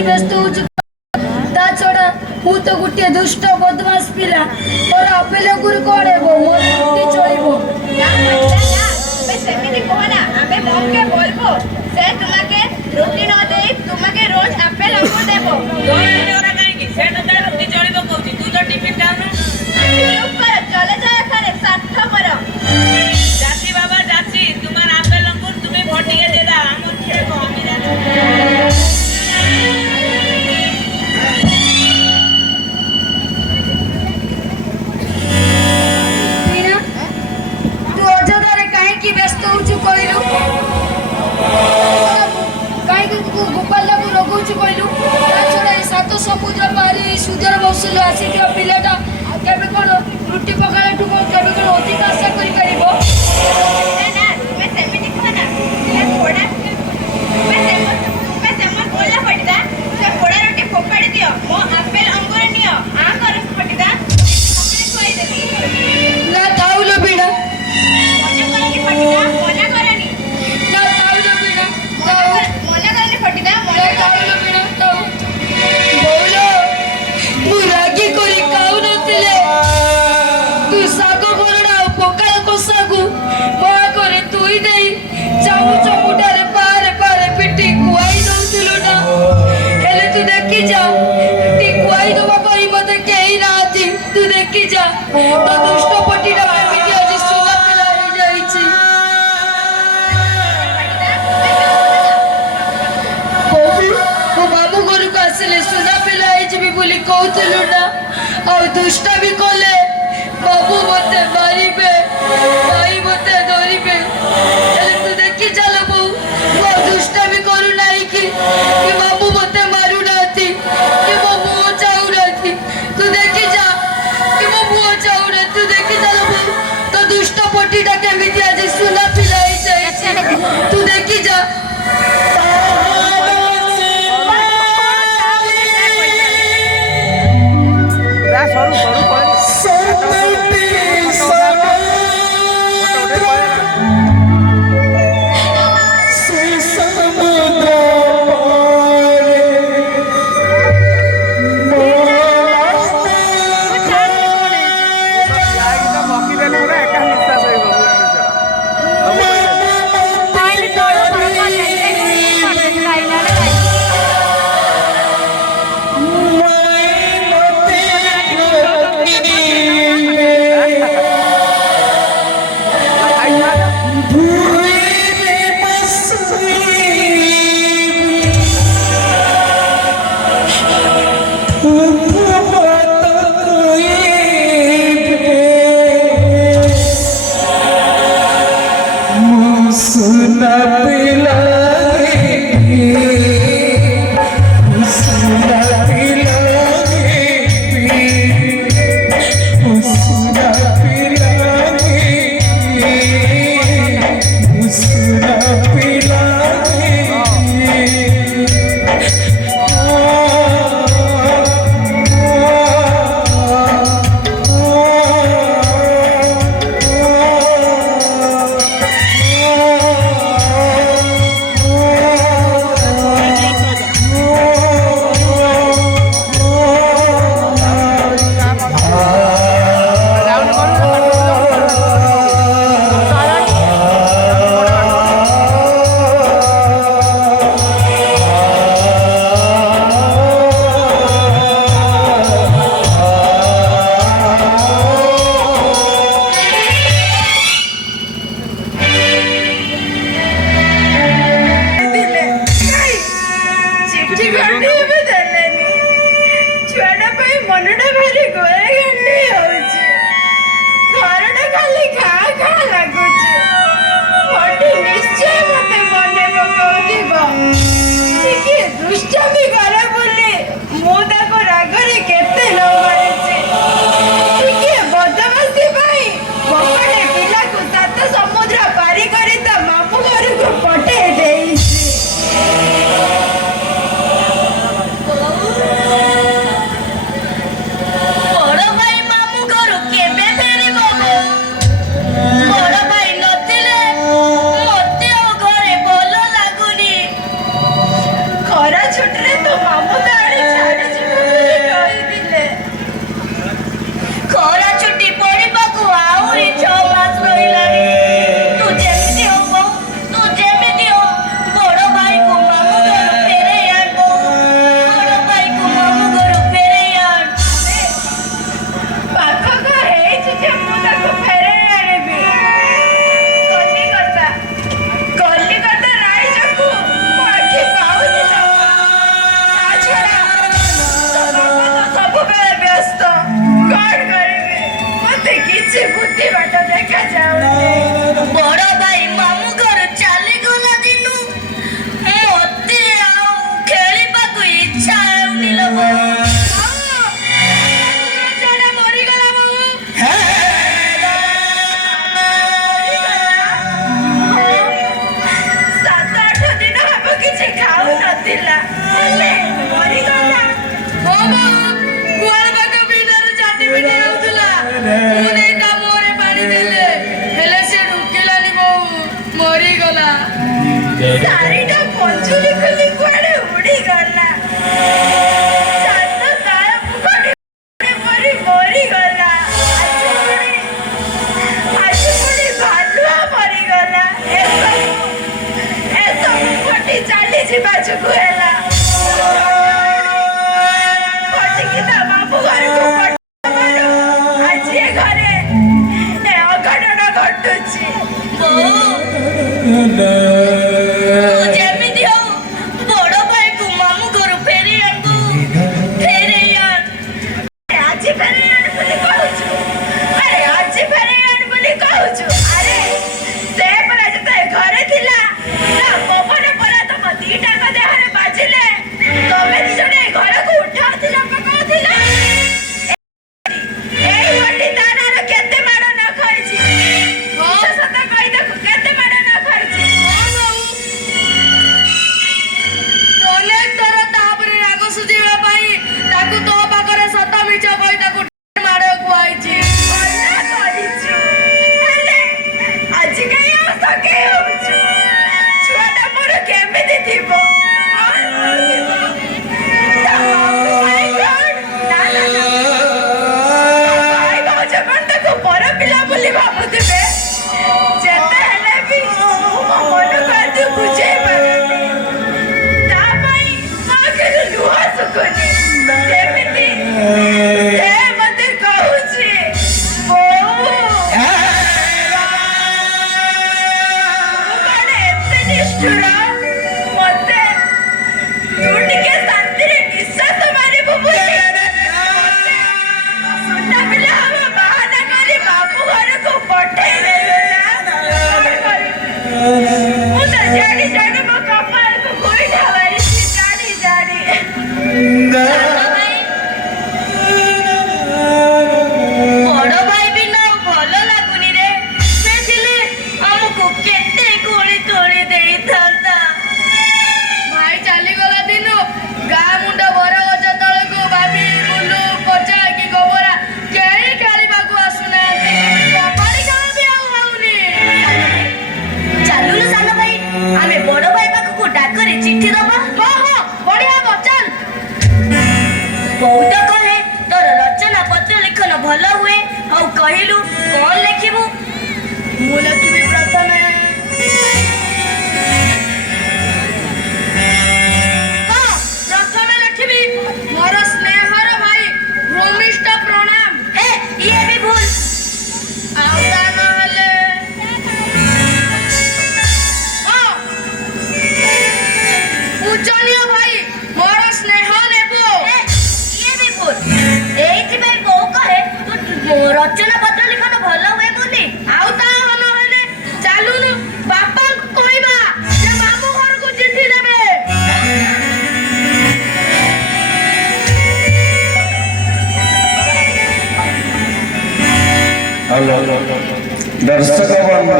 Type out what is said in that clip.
कहीं व्यस्त हो ता छड़ा मु तो गुटे दुष्ट बदमाश पिला और आपेल गुरु कोड़े बो मोर छुट्टी चलिबो बे सेमिति कोना आमे मम के बोलबो से तुमके रोटी न दे तुमके रोज आपेल अंगूर देबो ओरा काहे की से न दे रोटी चलिबो कहूची तू तो टिफिन खाउनु चुप कर चले जा एखाने साथ पर जाती बाबा जाती तुम्हार आपेल अंगूर तुम्हें भोटी के दे दा हम खेबो हम जानो व्यस्त होचु कहलु कहीं गोपाल को रोगुचु कहलु छड़ा सात समुद्र पारी सुदर बसल आसिक पिलाटा केबे कोन रुटी पकाला ठुको केबे कोन अधिक आशा करि परिबो ना मैं सेमिति कोना ये थोड़ा मैं सेमन बोला पड़दा से थोड़ा रोटी फोपाड़ी दियो मो आपेल अंगूर नियो आ कर पड़दा हमने खोई देबी ना थाउलो बिना फटिदा मोना करनी ना थाउलो बिना मोना करनी फटिदा मोना थाउलो बिना ताऊ बोलो मुरागी कोरी काउ नथिले तू सागो बोलडा पकाल को सागु बड़ा करे तुई देई चाऊ चमुटारे पारे पारे पिटी कुआई दउथिलो ना हेले तू देखि जा टी कुआई दबा पई मते केही नाथि तू देखि जा तो दुष्ट पटीडा केमिति आज सुना पिला हे जाईची वो बाबू गुरु को आसले सुना पिला हे जिबी बोली कहउथिलो ना आ दुष्ट भी कोले बाबू मते मारिबे भाई मते धरिबे हेले तू देखि चलो बो वो दुष्ट भी करू नाही कि बाबू मते मारू नाथि कि बाबू चाउ नाथि तू देखि जा कि बाबू चाउ रे तू देखि चलो बो तो दुष्ट पटीटा केमिति आज सुना पिला हे जाईची तू देखि जा सरू सरू ମୁଁ ଲେଖିବି ପ୍ରଥମେ। ହଁ, ପ୍ରଥମେ ଲେଖିବି ମୋର ସ୍ନେହର ଭାଇ ଭୂମିଷ୍ଠ ପ୍ରଣାମ। ଇଏ ବି ଭୁଲ। ଆଉ ତା ନହେଲେ ହଁ, ପୂଜନୀୟ ଭାଇ ମୋର ସ୍ନେହ ନେବ। ଇଏ ବି ଭୁଲ। ଏଇଥିପାଇଁ ବୋଉ କହେ ତୁ ରଚନା ପତ୍ର ଲିଖନ ଭଲ ହୁଏ ବୋଲି। ଆଉ ତା ନହେଲେ ଚାଲୁନୁ ବାପାଙ୍କୁ କହିବା ଯେ ମାମୁଁ ଘରକୁ ଚିଠି ଦେବେ। ଦର୍ଶକ ବନ୍ଧୁ